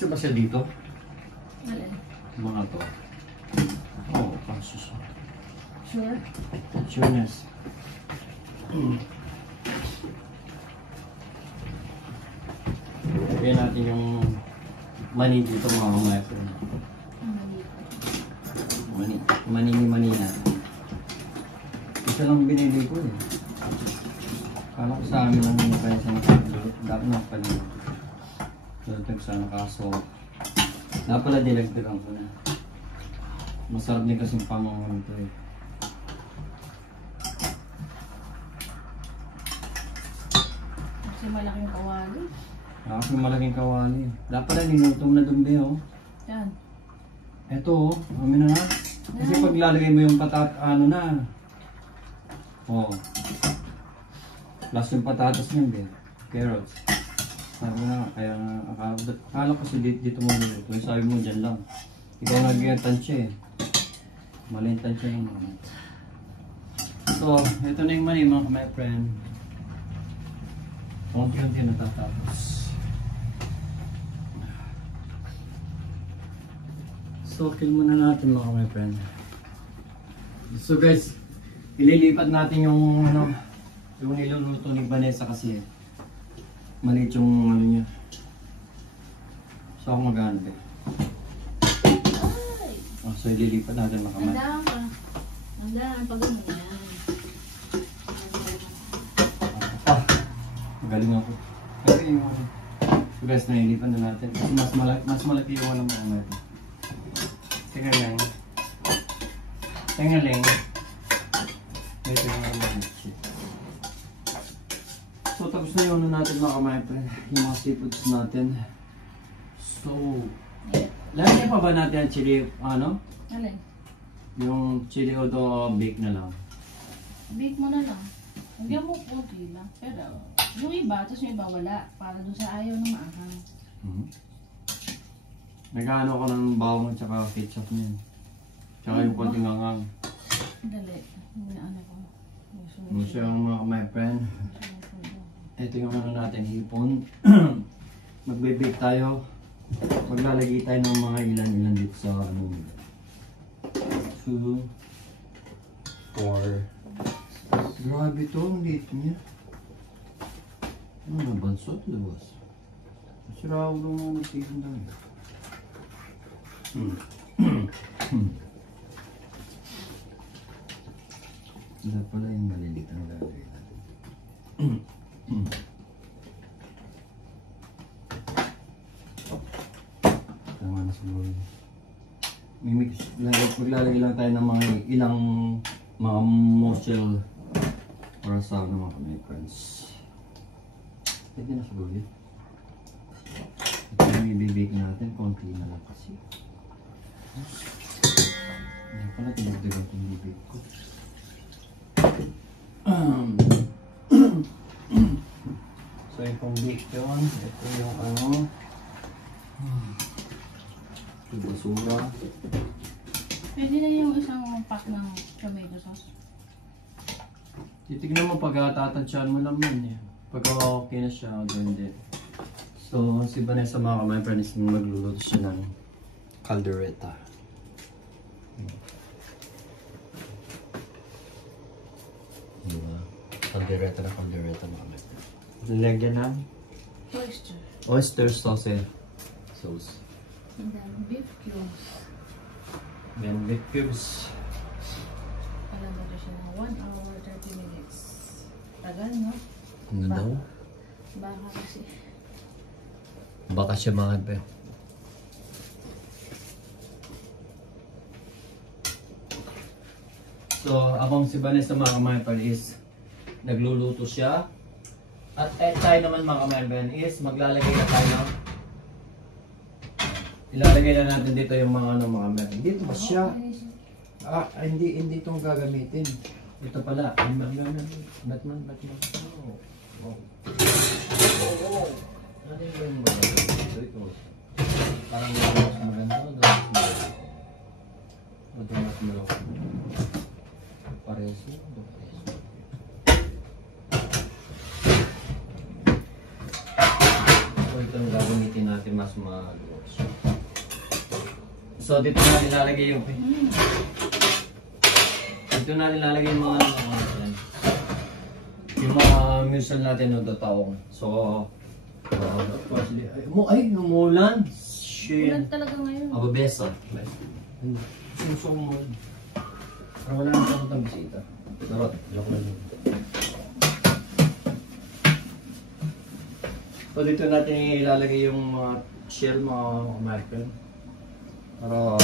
Kasi ba siya dito? Alin? Mga to. Oo, kasi siya. Sure? Sureness. Lagyan natin yung mani dito mga kumayapin. Mani na. Isa lang binili ko eh. Kala ko sa amin lang yung kaya sa nakapulot. Dapat nakapulot. Tulad sa nakaso. Dapat pala dinagdagan ko na. Masarap din kasing pamangon ito eh. Kasi malaking kawali. Kasi malaking kawali. Dapat na ninutong na dumbi oh. Yan. Eto oh, amin na. Kasi pag lalagay mo yung ano na. Oh. Plus yung patatas niyan din. Carrots. Sabi na, kaya akala ko si dito mo niluluto. Sabi mo dyan lang. Ikaw nag-tansya eh. Mali yung tansya yung mga. So, ito na yung mani mga my friend. Konti-konti natatapos. So, kill muna natin mga my friend. So guys, ililipat natin yung ano, yung niluluto ni Vanessa kasi maliit yung ano niya. So ako mag-ano ba? Oh, so ililipat natin mga kamay. Andaan, pag ano yan. Magaling ako. Magaling ako. So guys, nailipat na natin. Kasi mas malaki yung walang mga natin. Teka lang. Tengaling. Ito yung mga so tapos na yung ano natin mga kamay, yung mga seafoods natin. So, lagyan pa ba natin ang chili, ano? Alin? Yung chili odo bake na lang. Bake mo na lang. Hanggang mo konti lang. Pero yung iba, tapos yung iba wala. Para doon sa ayaw ng maahang. Nag-ano ko ng bawang at saka ketchup niya. Tsaka yung konting angang. Dali. Ano ko. Ano siya yung mga my friend. Ito yung ano natin, hipon. Magbe-bake tayo. Maglalagay tayo ng mga ilan-ilan dito sa ano. 2, 4. Grabe to, ang dito niya. Ano na bansot, labas. Sira ulo mo nagtitin lang. Wala pala yung malilit ang lalagay natin. Tama na siguro. Maglalagay lang tayo ng mga ilang mga morsel para sa ano mga kamay friends. Pwede na siguro yun. Ito yung ibibake natin, konti na lang kasi. Hindi pala tinagdagan kong bibake ko. So yung pang bake yun, ito yung ano, yung basura. Pwede na yung isang pack ng tomato sauce. Titignan mo pag tatansyahan mo naman eh. Pagka okay na siya, o hindi. So si Vanessa mga kamay friends, magluluto siya ng caldereta. Diba? Caldereta na caldereta mga kamay friends. Lagyan ng oyster sauce eh. Sauce. And then beef cubes. Then beef cubes. Alam mo siya ng 1 hour 30 minutes. Tagal, no? Ano daw? Baka kasi. Baka siya mga pe. So, akong si Vanessa mga kamaypan is nagluluto siya. At tayo naman mga kamaypan is maglalagay na tayo ng ilalagay na natin dito yung mga ano mga kamaypan. Dito ba siya? Hindi itong gagamitin. Ito pala. Batman. Oh. Ano yung maganda? Ito. Parang mas maganda. Ito mas malaki. Pareso. So ito ang gagamitin natin mas maluwas. So dito natin lalagay yung yung mga muesli natin no tatawang. So ay umulan. Shit. Ulan talaga ngayon. Ababesa. So parang wala nang puntang bisita. Sarot, joke lang. So dito natin ilalagay yung mga shell, mga American. Para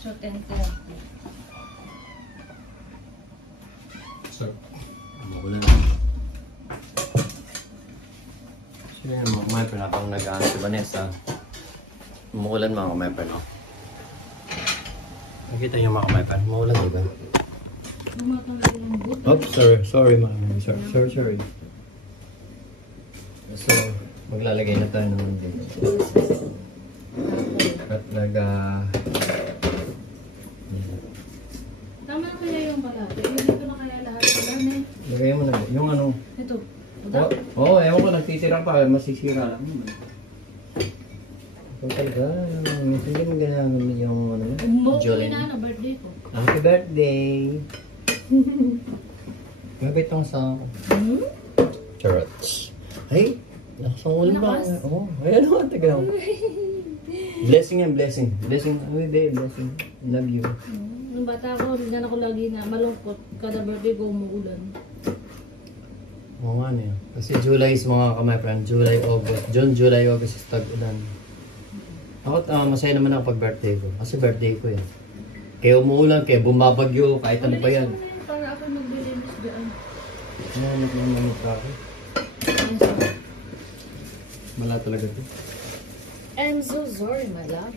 Short and clear. so, magulan. So yun mga American habang nag-ano si Vanessa. Umuulan mga American, no? Nakita niyo mga American, umuulan diba? Tumatanggal ng buto. Oops, sorry mga sorry. So, maglalagay na tayo ng at Tama na kaya yung balate. Hindi ko na kaya lahat pala na eh. lagay mo na yung ano. Ito. Ewan ko, nagtitira pa, masisira lang. Ito talaga, minsan din ginagamit yung ano, Jolene. Na birthday ko. Happy birthday! Mabait ang sa Charot. Ay, nakasangulan ba? Lakas. Oo, ay ano, taga. Blessing yan, blessing. Blessing, blessing. Love you. Nung bata ko, hindi ako lagi na malungkot. Kada birthday ko umuulan. Oo nga niya. Kasi July is mga kamay friend. July, August. June, July, August is tag-ulan. Ako, masaya naman ako pag birthday ko. Kasi birthday ko eh. Kaya umuulan, kaya bumabagyo, kahit ano pa yan. Para ako naglilinis dyan. Ano, nagmamamit pa ako. Mala talaga ito. I'm so sorry, my love.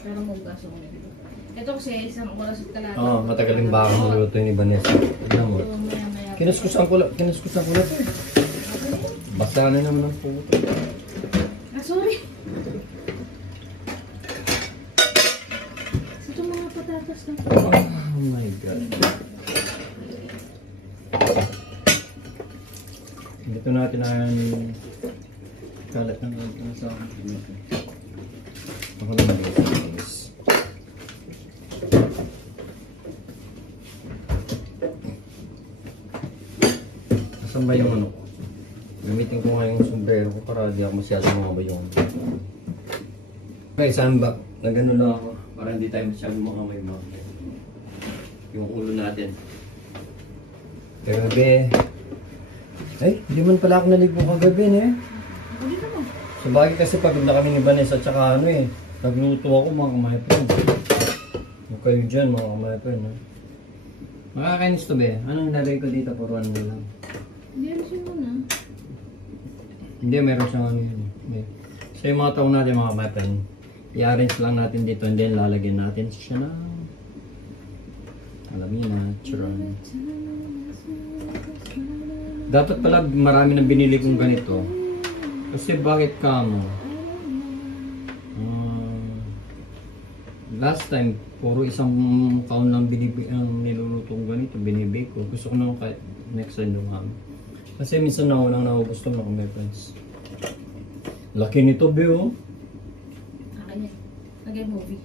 Pero magugas ako nito. Ito kasi isang oras at kalahati. Oo, matagaling ba akong luto ni Vanessa? Tignan mo. So, maya-maya. Kinuskusan ko lang ito eh. Basta na naman ang puto. Ah, sorry. Sa itong mga patatas na. Oh my God. Dito natin ang kalat ng sa akin. Ako na mag-iis. Asan ba yung ano ko? Gamitin ko nga yung sombrero ko para di ako masyadong mga bayong. Okay, sandbag. Nagano lang ako para hindi tayo masyadong makamay mga. Yung ulo natin. Kagabi. Ay, hindi man pala ako naligo kagabi eh. Hindi naman. Sa bagay kasi pagod na kami ni Vanessa at saka ano eh. Nagluto ako mga kamayapin. Huwag kayo dyan mga kamayapin. Makakainis to be. Anong nalagay ko dito? Puro ano lang. Hindi ano siya muna. Hindi, meron siyang ano yun. So yung mga taong natin mga kamayapin, i-arrange lang natin dito and then lalagyan natin siya na alam niyo na, churan. Dapat pala marami nang binili kong ganito. Kasi bakit kamo? Last time, puro isang kaon lang niluluto kong ganito, binibig ko. Gusto ko naman kahit next time dumami. Kasi minsan naunang nagugusto mo kung may friends. Laki nito, be, oh. Akin yan. Lagay movie.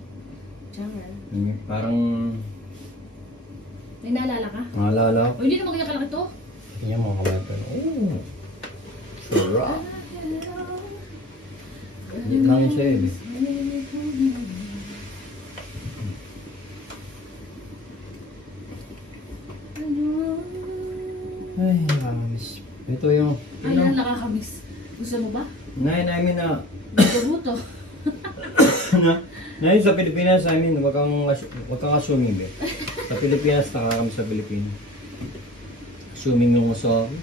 Char. Parang May naalala ka? naalala ko. O hindi naman kaya kalaki to? Yan mga kamaypan. Oh, sarap. Hindi lang siya eh. Ay, nakakamiss. Ito yung... Ay, yan nakakamiss. Gusto mo ba? Namin na... Buto-buto. Na sa Pilipinas, wag kang assuming be. Sa Pilipinas, nakakami sa Pilipinas. Assuming yung sa akin.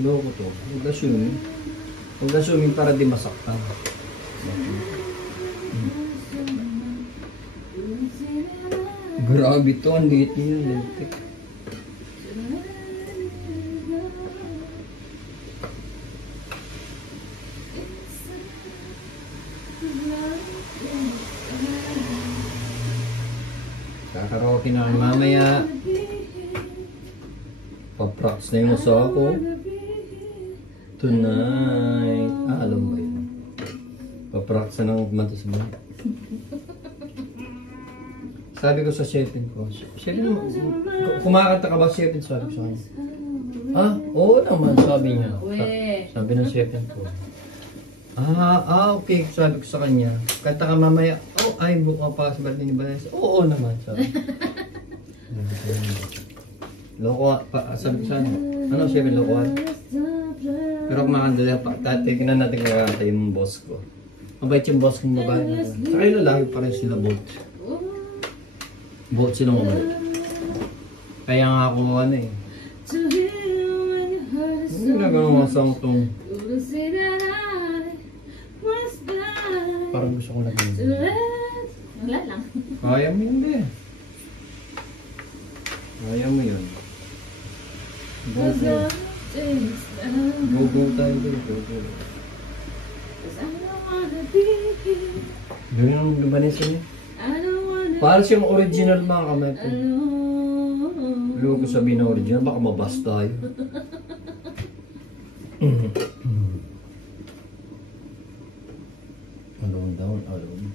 Loko to. Huwag assuming. Huwag assuming para di masaktan. Grabe to, ang liit niya. Lintik. Kakaroke na mamaya. Pa-practice na yung usa ko. Tonight. Alam ba yun? Pa-practice na ng mantis ba? Sabi ko sa chefin ko, Chefin, kumakanta ka ba chefin? Sabi ko sa kanya. Ah, oo naman, sabi niya. Sabi ng chefin ko. Okay, sabi ko sa kanya. Kanta ka mamaya. Oh, ay, buka pa sa birthday ni Vanessa. Oo naman, sabi. Loko, sabi ko sa kanya. Ano, chefin, loko? Pero kumakanta pa, tignan natin kakanta yung boss ko. Mabait yung boss kong babae. Sa kayo lalaki pa rin sila both. Both sila mabait. Kaya nga ako ano eh. Ano ginagawa sa itong? Parang gusto kong lagyan. Wala lang. Kaya mo yun eh. Kaya mo yun. Go go. Go go tayo dito. Go go. Gawin ang Vanessa niya. Parang siyang original mga kamay ko. Huwag ko sabihin na original, baka mabas tayo. Alone down, alone.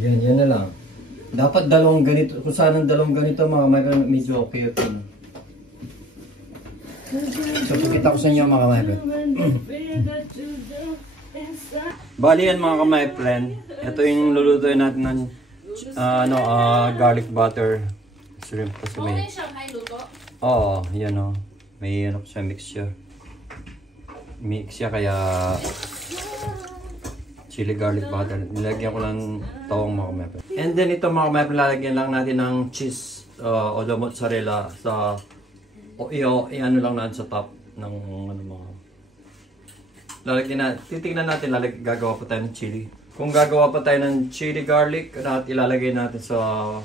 Yan na lang. Dapat dalawang ganito, kung saan ang dalawang ganito mga kamay ko, medyo okay ito. So, pakita ko sa inyo mga kamay friend. Bali yan mga kamay friend. Ito yung lulutuin natin ng garlic butter shrimp kasi may. Oo, yan o. May ano siya, mix siya. Mix siya kaya chili garlic butter. Nilagyan ko lang tawang mga kamay friend. And then ito mga kamay friend, lalagyan lang natin ng cheese o mozzarella sa i-ano lang natin sa top ng ano mga. Lalagyan na, titignan natin, gagawa pa tayo ng chili. Kung gagawa pa tayo ng chili garlic, at ilalagay natin sa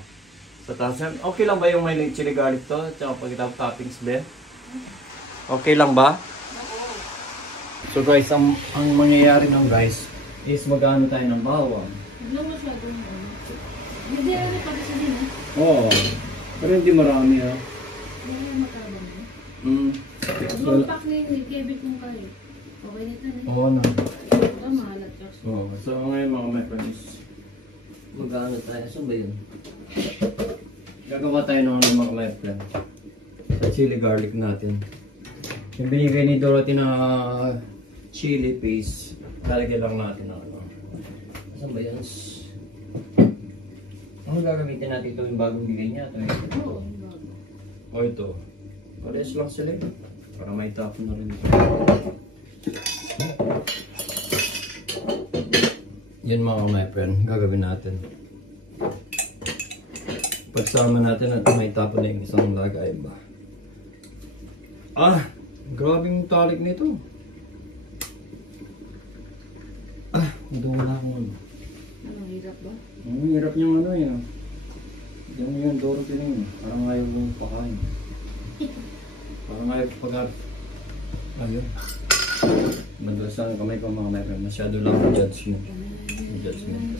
taas. Okay lang ba yung may chili garlic to? Tsaka pag toppings din? Okay lang ba? So guys, ang mangyayari ng guys is mag-ano tayo ng bawang. Hindi ano pa kasi din eh. Oo. Pero hindi marami ha. Doon pack ni Kevin kung kayo. Okay na ito na. Oo na. Mahalat ka. Oo. So ngayon mga my friends, mag-ano tayo. Saan ba yun? Gagawa tayo ng mga my friend. Sa chili garlic natin. Yung binigay ni Dorothy na chili paste, lalagyan lang natin ng ano. Saan ba yan? Ano gagamitin natin ito yung bagong bigay niya? Ito o ito. Pares lang sila eh. Para may tapon na rin ito. Yan mga my friend, gagawin natin. Pagsama natin at may tapon na yung isang lagay ba. Grabing talik nito. Wala akong ano. Anong hirap ba? Ang hirap niyang ano yun. Yan yung Dorothy na yun. Parang ayaw yung pakain. Parang ayaw pag ayun. Madalas ang kamay ko mga meron. Masyado lang ang judgment. Judgment.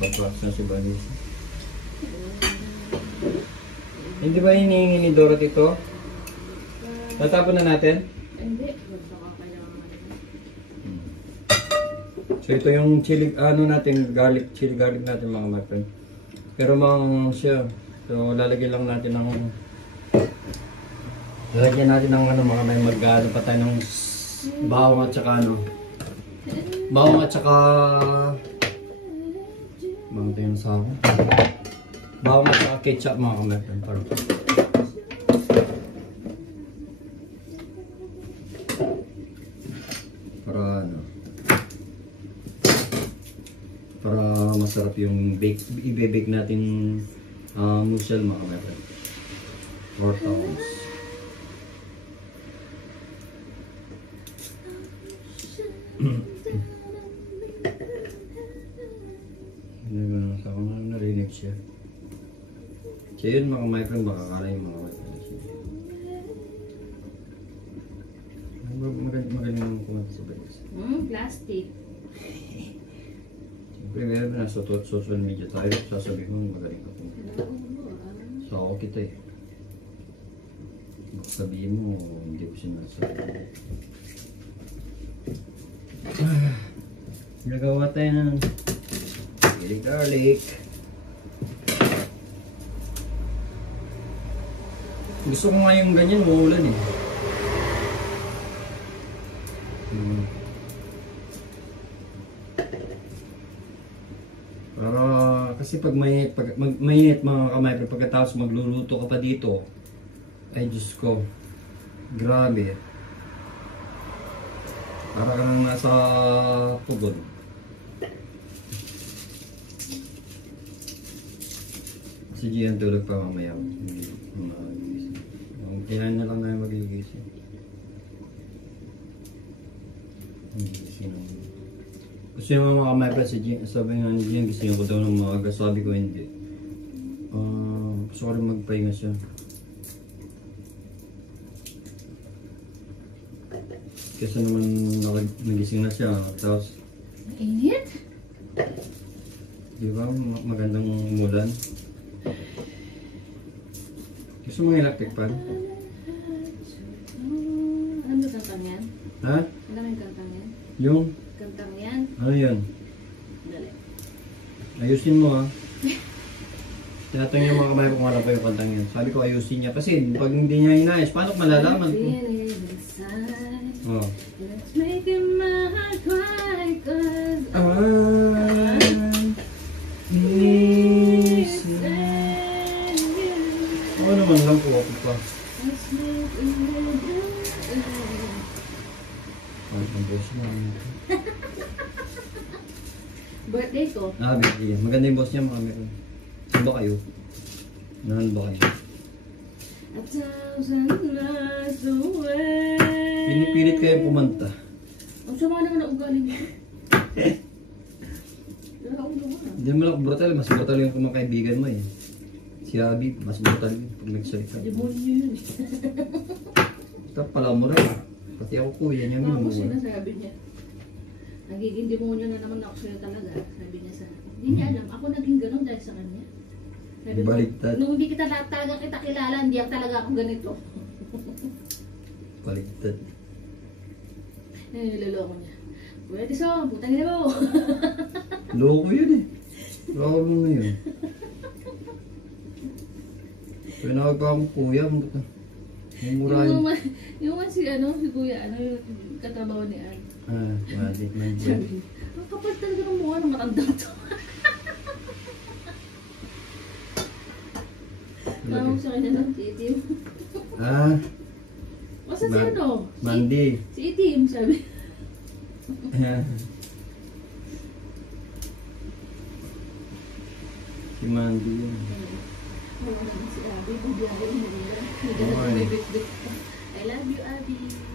Paprax na si Vanessa. Hindi ba hinihingi ni Dorothy ito? Tatapon na natin? Hindi. Baka kailangan. So ito yung chili, natin, chili garlic natin mga my friend. Pero mga siya. So lalagyan lang natin ng mga may mag-ano pa tayo ng bawang at saka bawang at saka bawang tayo sa akin. Bawang at saka ketchup mga my friend. Para masarap yung i-bake natin mussel mga my friend. 4 ounce. Narinig siya. So yun mga my friend, baka kala yung mga my friend. Magaling kumanta sa Vanessa. Plastic. Pero nasa social media tayo, sasabihin mo magaling ako. So ako kita eh. Baka sabihin mo, hindi ko sinasabi. Nagawa tayo ng garlic. Gusto ko nga yung ganyan, maulan eh. Para kasi pag mainit mga kamay, pagkatapos magluluto ka pa dito, ay Diyos ko, grabe. Para ka nang nasa pugon. Si Gian tulog pa mamaya. Kailan na lang na magigising. Gusto yung mga kamay si Gian, sabi nga ni Gian, gusto ko daw ng maaga, sabi ko hindi. Gusto ko rin magpahinga siya. Kasi naman nagising na siya, tapos Init? di ba magandang umulan? Gusto mo yung electric fan? Ano ba kantang yan? Ha? Ano yung kantang yan? Yung? Kantang yan? Ano yun? Dali. Ayusin mo ha. Tinatanong yung mga kamay kung alam pa yung kantang yan. Sabi ko ayusin niya kasi pag hindi niya inayos, paano ko malalaman kung... Oh. Let's make it my heart cry, cause Oo naman lang po ako pa. Ang boss mo. birthday ko. Bigyan. Maganda yung boss niya, marami ko. Saan ba kayo? Nahan ba kayo? 1,000 miles away. Pinipilit kayo pumanta. Ang sama naman ang ugali niya. Hindi mo lang brutal, mas brutal yung mga kaibigan mo eh. Si Abby, mas brutal yun pag nagsalita. Demonyo yun. Basta pala mo rin. Pati ako kuya niya Ako mo. sinasabi niya. Nagiging demonyo na naman ako sa'yo talaga. Sabi niya sa akin. Hindi niya alam. Ako naging ganun dahil sa kanya. Sabi ko, Baliktad. nung hindi kita talaga kita kilala, hindi ako talaga ako ganito. Baliktad. Niloloko niya. Kuya Tiso, putang ina mo. Loko yun eh. Loko mo yun. Pinawag pa akong kuya. Mumurahin. Yung si kuya, yung katrabaho ni Ann. Magic man dyan. Sabi, ang kapal talaga ng mukha ng matandang to. Tawag sa kanya ng Itim. Basta si Mandy. Si Itim, sabi. Si Mandy yun. Oo naman si Abby, bubiyahe mo nila. I love you, Abby.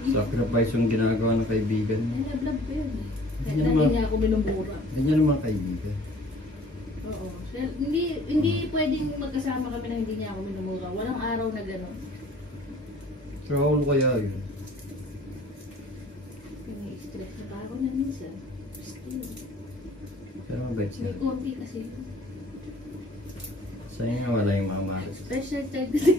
Sacrifice yung ginagawa ng kaibigan. I love ko yun. Kahit Hindi lagi naman- niya ako minumura. Hindi niya naman kaibigan. Oo. Hindi pwedeng magkasama kami na hindi niya ako minumura. Walang araw na gano'n. Travel kaya yun. Stress na pa ako na minsan. Still. Pero mabait siya. May konti kasi. Sa'yo nga wala yung mama. Special child kasi.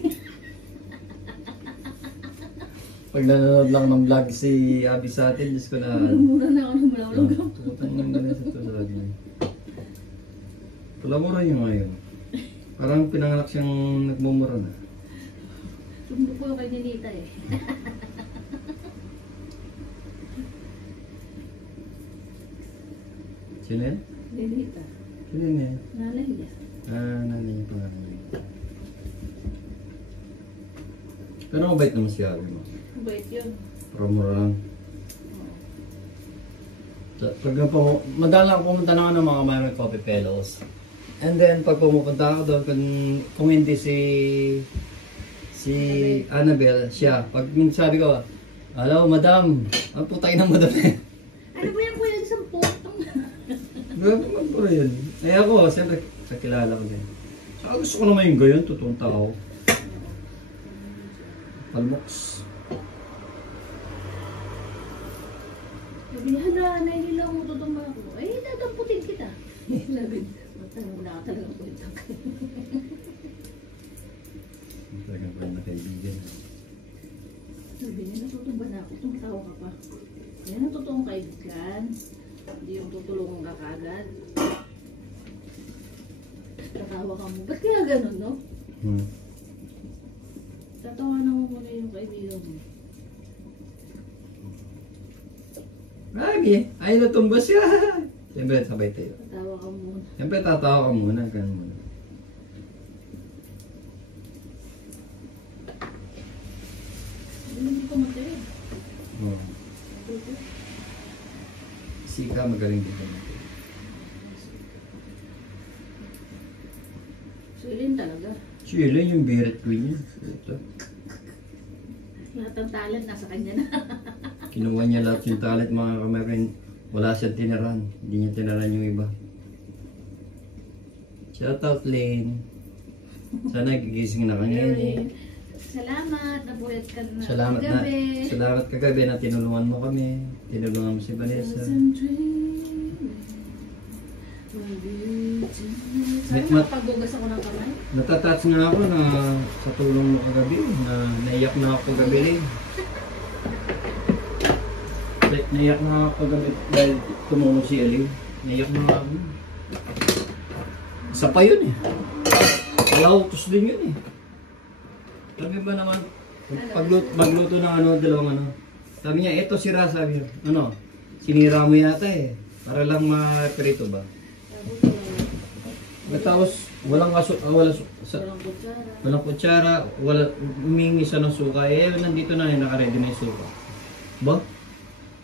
Pag nanonood lang ng vlog si Abby sa atin, Diyos ko na... Minumura na ako ng malawalaw. Tutang yung ganun sa to sa lagi. Palamura yung ngayon. Parang pinanganak siyang nagmumura na. Sumbok ko kay Ninita eh. Sino yan? Ninita. Sino yan? Nanay niya. Nanay niya pangalan niya. Pero mabait naman si Abby mo. Mabait yun. Palamura lang. Oo. Pag madalang ako pumunta na ng mga Myron Coffee Fellows. And then pag pumupunta ako doon, kung hindi si Annabelle, siya. Pag sabi ko, hello madam, ang putay ng madam eh. Ano ba yan kuya? Isang potong. Grabe man po yun. Eh ako, siyempre, sa kilala ko din. Saka gusto ko naman yung gayon, totoong tao. Palmoks. Sabi niya, hala, nahihila mo tutong ako. Eh, dadamputin kita. ka pa. Yan ang totoong kaibigan. Hindi yung tutulungan ka kagad. Tatawa ka mo. Ba't kaya ganun, no? Tatawanan mo muna yung kaibigan mo. Lagi, ay natumba siya. Siyempre, sabay tayo. Tatawa ka muna. Siyempre, tatawa ka muna. Ganun muna. Hindi ko matay. Oh. Sika, magaling dito. Sulin talaga. Sheila, yung Beret Queen niya. Ito. Lahat ng talent nasa kanya na. Kinuha niya lahat yung talent, mga kamarin. Wala siyang tinaran. Hindi niya tinaran yung iba. Shout out, Lane. Sana gigising na kanya. Salamat, nabuyat ka na. Salamat na. Salamat kagabi na tinulungan mo kami. Tinulungan mo si Vanessa. Sana pagbugas ako ng kamay. Natatouch nga ako na sa tulong mo kagabi. Na naiyak na ako kagabi rin. Naiyak na ako kagabi dahil tumulong si Eli. Naiyak na ako. Isa pa yun eh. Walautos din yun eh. Sabi ba naman, magluto ng dalawang Sabi niya, eto sira, sabi niya. Sinira mo yata eh. Para lang ma-prito ba? Tapos, walang kutsara, humingi siya ng suka. Nandito na naka-ready na yung suka. Ba?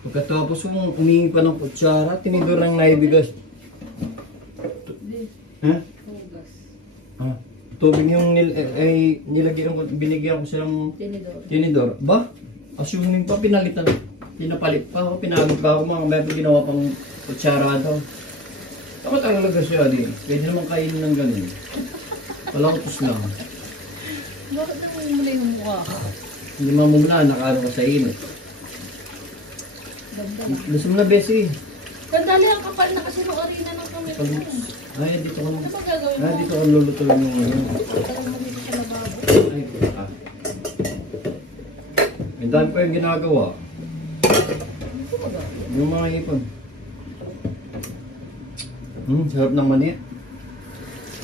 Pagkatapos humingi pa ng kutsara, tinidor ng naibigas. Ha? Tubig yung nilagyan ko, binigyan ko silang tinidor. Ba? Assuming pa pinalitan. Pinapalit pa ako, pinagod pa ako may ginawa pang kutsara daw. Dapat talaga siya din. Pwede naman kainin ng ganun. Palangtos lang. Bakit namumula yung mukha ka? Hindi mamumula, nakaano ko sa init. Gusto mo na, Bessie? Sandali ang kapal na kasi nung arena ng kamay ko. Ay, dito ko lang. Ano ba gagawin mo? Dito ko lulutuin yung Tagal mo dito sa lababo. Ay, May dami pa yung ginagawa. Ano ko magagawin? Yung mga ipon. Sarap ng mani.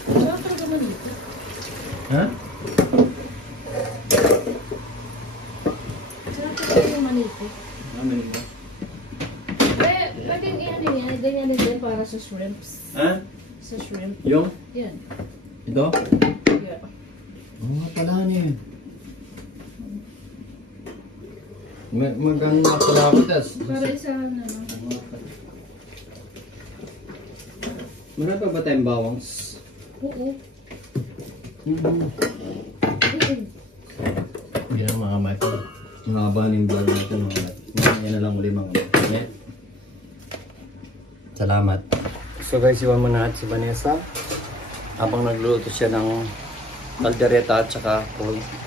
Sarap talaga manito. Ha? Sarap talaga yung manito. Mani ba? Pwede yan, ganyan din para sa shrimps. Ha? Sa shrimp. Yung? Yan. Ito? Yeah. Oo, pala niya. Magkano na pala ako, Tas? Para isa na. Marami pa ba tayong bawangs? Oo. Yan ang mga mati. Mahaba ng vlog natin mga mati. Yan na lang ulit mga mati. Salamat. So guys, iwan mo na si Vanessa. Habang nagluluto siya ng caldereta at saka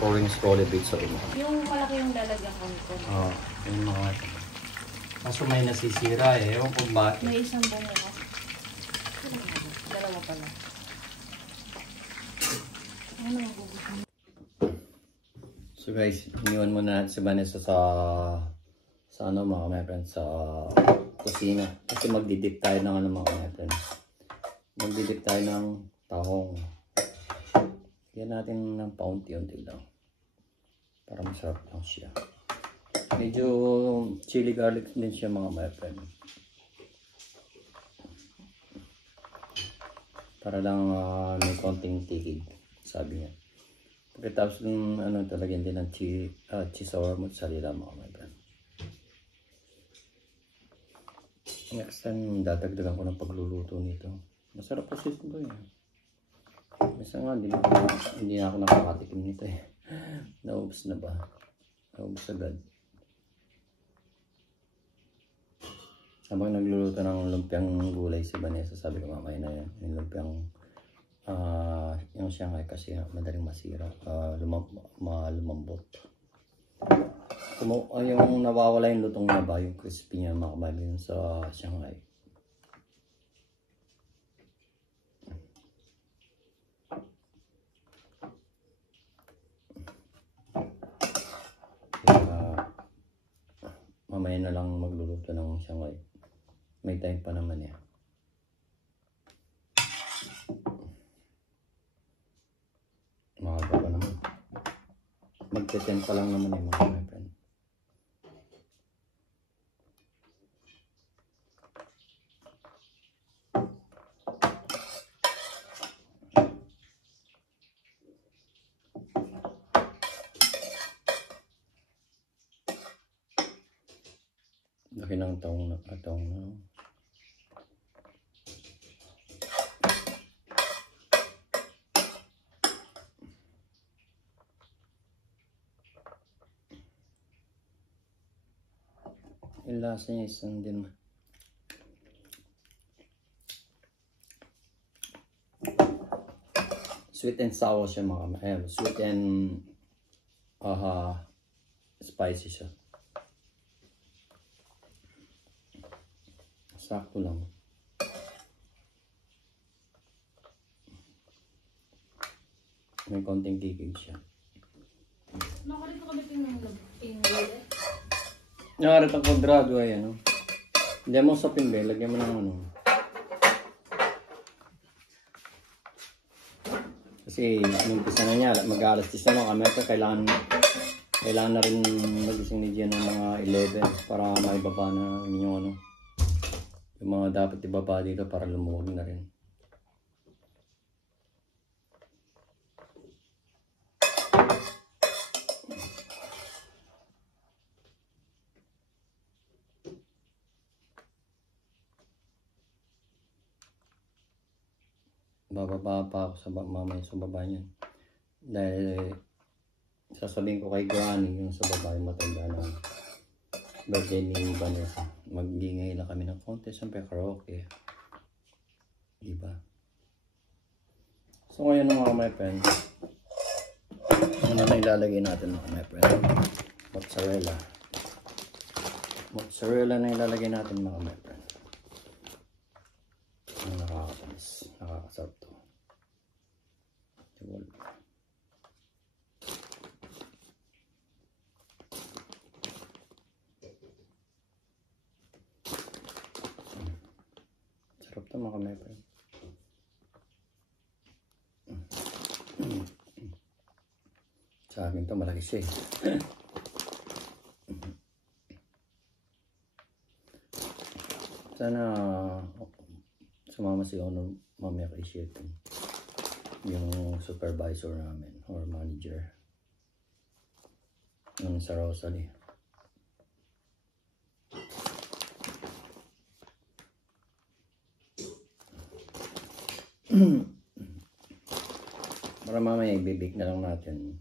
pouring scrolly bits sa ulo. Yung malaki yung lalagyan ko nito. Oo, yung mga mati. Kaso may nasisira eh. Ewan kung bakit. May isang banyo ko. Dalawa pala. Ano magugustuhan? So guys, iniwan mo na si Vanessa sa mga my friends, sa kusina. Kasi magdidip tayo ng mga my friends. Magdidip tayo ng tahong. Yan natin ng paunti-unti lang. Para masarap lang siya. Medyo chili garlic din siya mga my friends. Para lang may konting tikig, sabi niya. Pagkatapos ng talagyan din ng cheese or mozzarella mga my friend. Next time, dadagdagan ko ng pagluluto nito. Masarap kasi ito eh. Minsan nga, hindi na ako nakakatikim nito eh. Naubos na ba? Naubos agad. Habang nagluluto ng lumpiang gulay si Vanessa, sabi ko mamaya na yan. Yung lumpiang, yung Shanghai kasi madaling masira, lumambot. Yung nawawala yung lutong na ba, yung crispy niya makabali yun sa Shanghai. mamaya na lang magluluto ng siyangay. May time pa naman eh. Maaga pa naman. Magte-10 pa lang naman eh mga my friend. Laki ng taong na. Yung lasa niya isang din. Sweet and sour siya mga sweet and spicy siya. Sakto lang. May konting kikig siya. Nakarito kami pingulit. Nakarit ang kwadrado ay ano. Hindi mo sa pinbe, lagyan mo ng ano. Kasi umpisa na niya, mag-alas 10 na kami ito, kailangan na rin magising ni Gian ng mga 11 para maibaba na yung ano. Yung mga dapat ibaba dito para lumuwag na rin. Bababa pa ako sa mamaya sa baba niyan. Dahil sasabihin ko kay Granny yung sa baba yung matanda na birthday ni Vanessa. Mag-ingay na kami ng konti, siyempre karaoke. Diba? So ngayon mga my friend, ano na ilalagay natin mga my friend? Mozzarella. Mozzarella na ilalagay natin mga my friend. Nakakatamis. Nakakasarap to. Wala. Sarap to mga my friend. Sa akin to malaki siya eh. Sana sumama si Honor mamaya kay Sheton, yung supervisor namin or manager yung sa Rosalie. Para mamaya i-bake na lang natin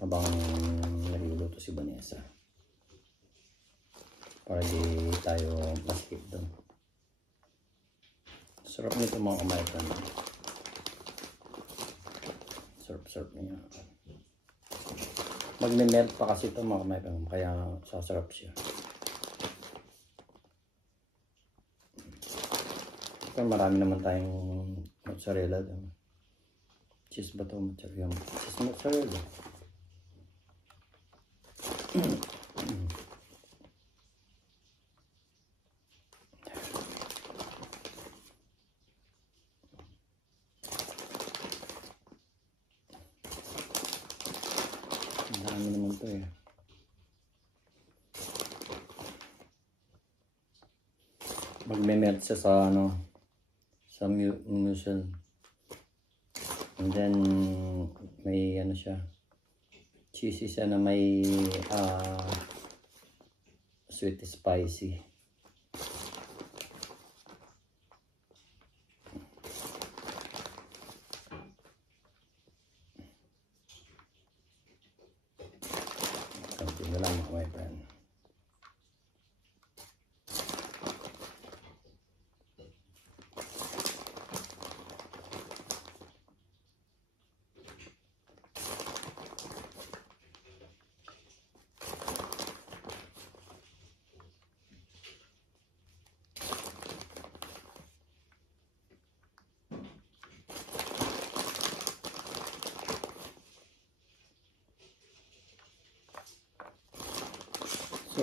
habang nagluluto si Vanessa para di tayo maskip doon. Sarap nito mga kamay-friend. Sarap niya. Magme-melt pa kasi ito mga kamay-friend, kaya sasarap siya. Pero marami naman tayong mozzarella doon. Cheese ba ito? Mozzarella. Cheese mozzarella. Dami naman ito eh. Magme-melt siya sa ano, sa muesli. And then may ano siya, cheesy siya na may sweet spicy. Konti lang my friend.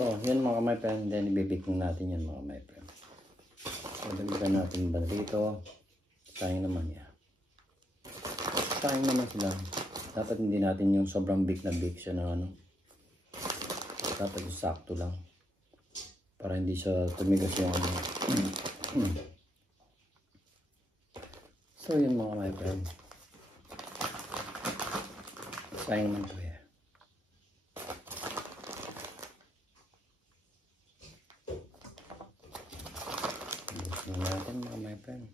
So, yan mga my friend. Then, ibibigong natin yan mga my friend. So, dagdagan natin ba dito. Sayang naman yan. Sayang naman sila. Dapat hindi natin yung sobrang big na big siya na ano. Dapat yung sakto lang. Para hindi siya tumigas yung ano. So, yun mga my friend. Sayang naman ito eh. Gusto natin mga my friend.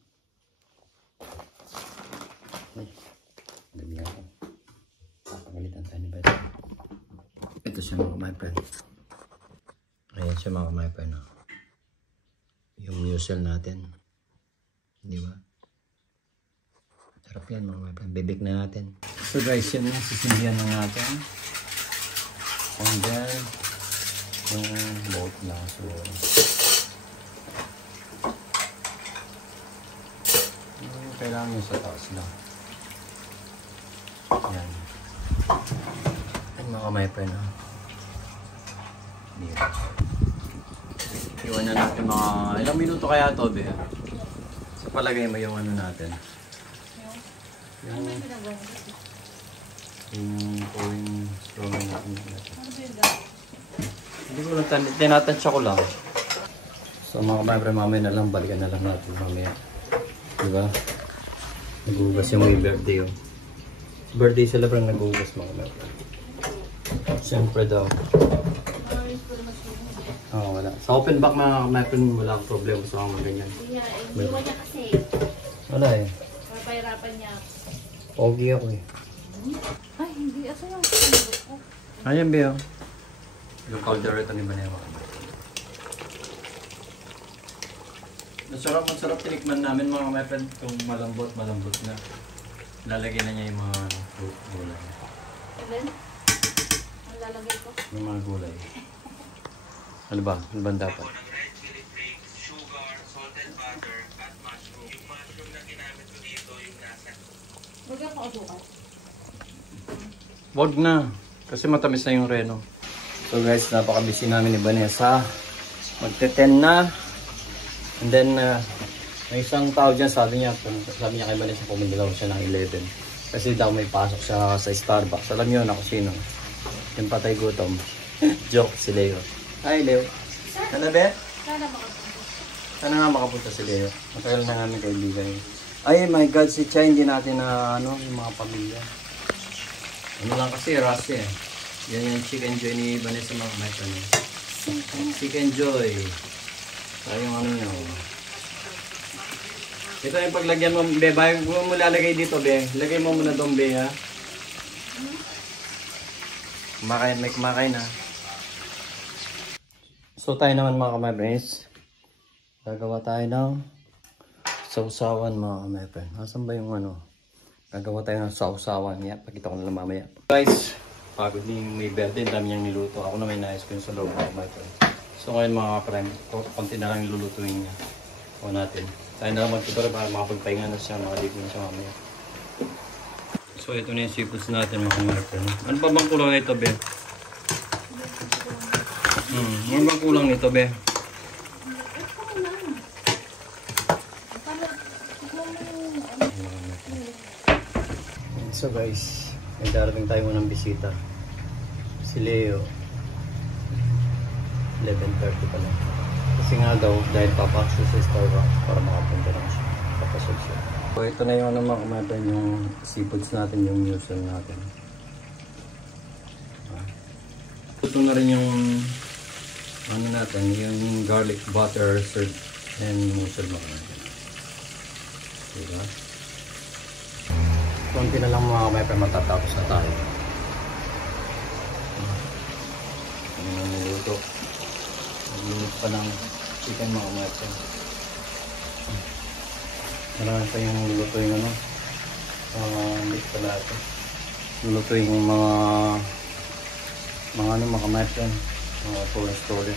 Ay, dami ako. Papagalitan tayo ni Beth. Ito siya mga my friend. Ayan siya mga my friend. Oh. Yung muesli natin. Di ba? Sarap yan mga my friend. Bibig na natin. So guys, yan na. Sisindihan na natin. And then, yung bolt na. So, kailangan nyo sa taas lang. Yan. Yan mga my friend. Oh. Dito. Iwan na natin mga ilang minuto kaya ito, Be. So palagay mo yung ano natin. Yung pouring strawberry natin. Hindi ko lang tinatansya ko lang. So mga my friend, mamaya na lang, balikan na lang natin mamaya. Diba? Nagugas yung may birthday oh. Birthday sila parang nagugas mga my friend. Siyempre daw. Oo, wala. Sa open back mga my friend, wala akong problema sa mga ganyan. Hindi niya kasi. Wala eh. Papahirapan niya. Pogi ako eh. Ay, hindi. Asa yung sinulog ko? Ayan ba yun? Yung caldereta ni Banewa. Masarap tinikman namin mga my friend kung malambot na. Lalagyan na niya yung mga gulay. And then, ang lalagay ko. Yung mga gulay. Ano ba? Ano ba dapat? Sugar, salted butter, at mushroom. Yung mushroom na ginamit ko dito, yung nasa. Lagyan ko asukal. Wag na. Kasi matamis na yung reno. So guys, napaka-busy namin ni Vanessa. Magte-10 na. And then, may isang tao dyan, sabi niya kay Vanessa, pumunta daw siya ng 11. Kasi daw may pasok siya sa Starbucks. Alam niyo na kung sino. Yung patay gutom. Joke, si Leo. Hi, Leo. Ano, Be? Sana makapunta. Sana nga makapunta si Leo. Matagal na namin kaibigan. Ay, my God, si Chai, hindi natin na, yung mga pamilya. Ano lang kasi, rush eh. Yan yung chicken joy ni Vanessa, mga my friend. Chicken joy. Yung ano nyo. Ito yung paglagyan mo, Be. Bago mo lalagay dito, Be. Lagay mo muna doon, Be, ha? May kumakain, ha? So, tayo naman mga kamay-friends. Gagawa tayo ng sausawan, mga kamay-friend. Asan ba yung ano? Gagawa tayo ng sausawan. Yeah, pakita ko na lang mamaya. Guys, pagod ni may birthday. Dami niyang niluto. Ako na may nais ko yung sa loob, mga kamay-friend. So ngayon mga friend, konti na lang ilulutuin niya. O natin. Tayo na lang magtutuloy para makapagpahinga na siya, makaligo na siya mamaya. So ito na yung seafoods natin mga friend. Ano pa bang kulang nito, Be? Ano bang kulang nito, Be? So guys, may darating tayo ng bisita. Si Leo. 11:30 pa lang. Kasi nga daw, dahil papasok sa Starbucks para makapunta lang siya. Papasok siya. So ito na yung ano mga yung seafoods natin, yung muesli natin. Ito na rin yung ano natin, yung garlic butter served and muesli mga natin. Diba? Konti na lang mga kapay, matatapos na tayo. Ano na niluto? Naglilit pa ng chicken mga kapay. Marami pa yung luto yung ano. Hindi pa lahat. Luto yung mga ano mga kapay. Mga forest story.